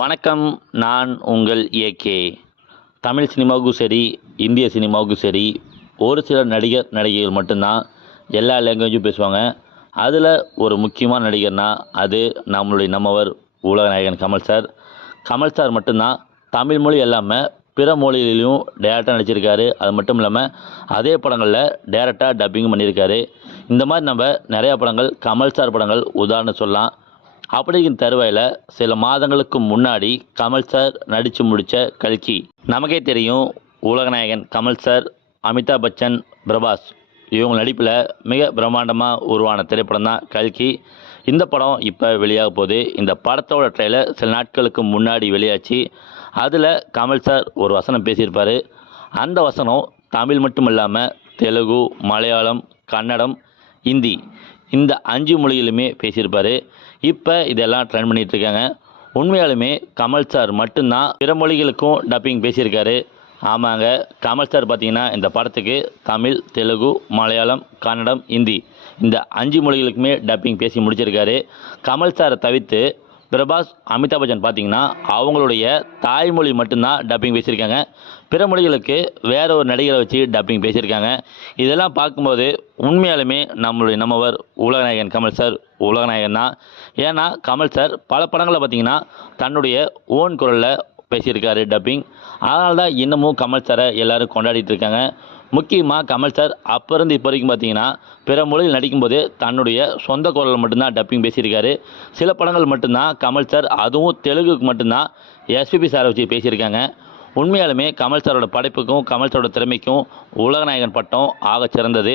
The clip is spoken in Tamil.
வணக்கம் நான் உங்கள் ஏகே தமிழ் சினிமாவுக்கும் சரி இந்திய சினிமாவுக்கும் சரி ஒரு சில நடிகர் நடிகைகள் மட்டும்தான் எல்லா லாங்குவேஜும் பேசுவாங்க. அதில் ஒரு முக்கியமான நடிகர்னால் அது நம்மளுடைய நம்மவர் உலகநாயகன் கமல் சார். கமல் சார் மட்டும்தான் தமிழ் மொழி இல்லாமல் பிற மொழிகளிலும் டேரெக்டாக நடிச்சிருக்காரு. அது மட்டும் இல்லாமல் அதே படங்களில் டேரெக்டாக டப்பிங்கும் பண்ணியிருக்காரு. இந்த மாதிரி நம்ம நிறையா படங்கள் கமல் சார் படங்கள் உதாரணம் சொல்லலாம். அப்படிங்கிற தருவாயில் சில மாதங்களுக்கு முன்னாடி கமல் சார் நடித்து முடித்த கல்கி. நமக்கே தெரியும் உலகநாயகன் கமல் சார் அமிதாப் பச்சன் பிரபாஸ். இவங்க நடிப்பில் மிக பிரம்மாண்டமாக உருவான திரைப்படம் தான் கல்கி. இந்த படம் இப்போ வெளியாக போகுது. இந்த படத்தோட ட்ரெயிலர் சில நாட்களுக்கு முன்னாடி வெளியாச்சு. அதில் கமல் சார் ஒரு வசனம் பேசியிருப்பார். அந்த வசனம் தமிழ் மட்டும் இல்லாமல் தெலுங்கு மலையாளம் கன்னடம் ஹிந்தி. இந்த அஞ்சு மொழியிலுமே பேசியிருப்பார். இப்போ இதெல்லாம் ட்ரெண்ட் பண்ணிகிட்ருக்காங்க உண்மையாலுமே கமல் சார் மட்டும்தான் பிற மொழிகளுக்கும் டப்பிங் பேசியிருக்காரு. ஆமாங்க கமல் சார் பார்த்தீங்கன்னா இந்த படத்துக்கு தமிழ் தெலுங்கு மலையாளம் கன்னடம் ஹிந்தி இந்த அஞ்சு மொழிகளுக்குமே டப்பிங் பேசி முடிச்சிருக்காரு. கமல் சாரை தவிர்த்து பிரபாஸ் அமிதாப் பச்சன் பார்த்தீங்கன்னா அவங்களுடைய தாய்மொழி மட்டும்தான் டப்பிங் பேசியிருக்காங்க. பிற மொழிகளுக்கு வேற ஒரு நடிகரை வச்சு டப்பிங் பேசியிருக்காங்க. இதெல்லாம் பார்க்கும்போது உண்மையாலுமே நம்மளுடைய நம்மவர் உலகநாயகன் கமல் சார் உலகநாயகன் தான். ஏன்னா கமல் சார் பல படங்களில் பார்த்தீங்கன்னா தன்னுடைய ஓன் குரலில் பேசியிருக்காரு டப்பிங் அதனால தான் இன்னமும் கமல் சாரை எல்லோரும் கொண்டாடிட்டு இருக்காங்க. முக்கியமாக கமல் சார் அப்போ இருந்து இப்போ வரைக்கும் பார்த்தீங்கன்னா பிற மொழியில் நடிக்கும்போது தன்னுடைய சொந்த குரலில் மட்டும்தான் டப்பிங் பேசியிருக்காரு. சில படங்கள் மட்டும்தான் கமல் சார் அதுவும் தெலுங்குக்கு மட்டும்தான் எஸ்பிபி சாரை வச்சு பேசியிருக்காங்க. உண்மையாலுமே கமல் சாரோட படைப்புக்கும் கமல் சாரோட திறமைக்கும் உலகநாயகன் பட்டம் ஆகச் சிறந்தது